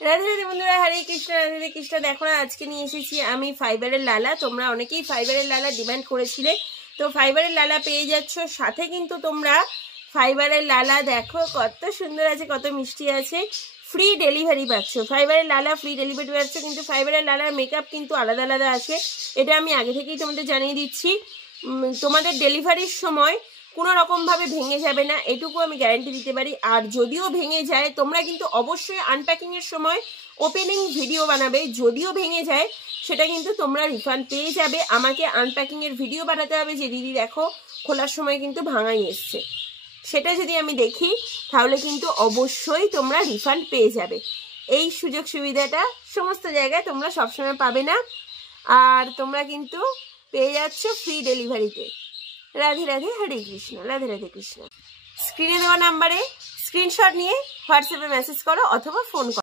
রাধে রাধে বন্ধুরা, হরে কৃষ্ণ, রাধে কৃষ্ণ। দেখো না, আজকে নিয়ে এসেছি আমি ফাইবারের লালা। তোমরা অনেকেই ফাইবারের লালা ডিমান্ড করেছিলে, তো ফাইবারের লালা পেয়ে যাচ্ছ। সাথে কিন্তু তোমরা ফাইবারের লালা দেখো কত সুন্দর আছে, কত মিষ্টি আছে। ফ্রি ডেলিভারি পাচ্ছ, ফাইবারের লালা ফ্রি ডেলিভারি পাচ্ছ। কিন্তু ফাইবারের লালার মেকআপ কিন্তু আলাদা আলাদা আসে, এটা আমি আগে থেকেই তোমাদের জানিয়ে দিচ্ছি। তোমাদের ডেলিভারির সময় কোনো রকমভাবে ভেঙে যাবে না, এটুকু আমি গ্যারান্টি দিতে পারি। আর যদিও ভেঙে যায়, তোমরা কিন্তু অবশ্যই আনপ্যাকিংয়ের সময় ওপেনিং ভিডিও বানাবে। যদিও ভেঙে যায় সেটা কিন্তু তোমরা রিফান্ড পেয়ে যাবে। আমাকে আনপ্যাকিংয়ের ভিডিও বানাতে হবে যে দিদি দেখো খোলার সময় কিন্তু ভাঙাই এসছে, সেটা যদি আমি দেখি তাহলে কিন্তু অবশ্যই তোমরা রিফান্ড পেয়ে যাবে। এই সুযোগ সুবিধাটা সমস্ত জায়গায় তোমরা সবসময় পাবে না, আর তোমরা কিন্তু পেয়ে যাচ্ছ ফ্রি ডেলিভারিতে। রাধে রাধে, হরে কৃষ্ণ, রাধে রাধে কৃষ্ণ। স্ক্রিনে দেওয়া নাম্বারে স্ক্রিনশট নিয়ে হোয়াটসঅ্যাপে মেসেজ করো অথবা ফোন করো।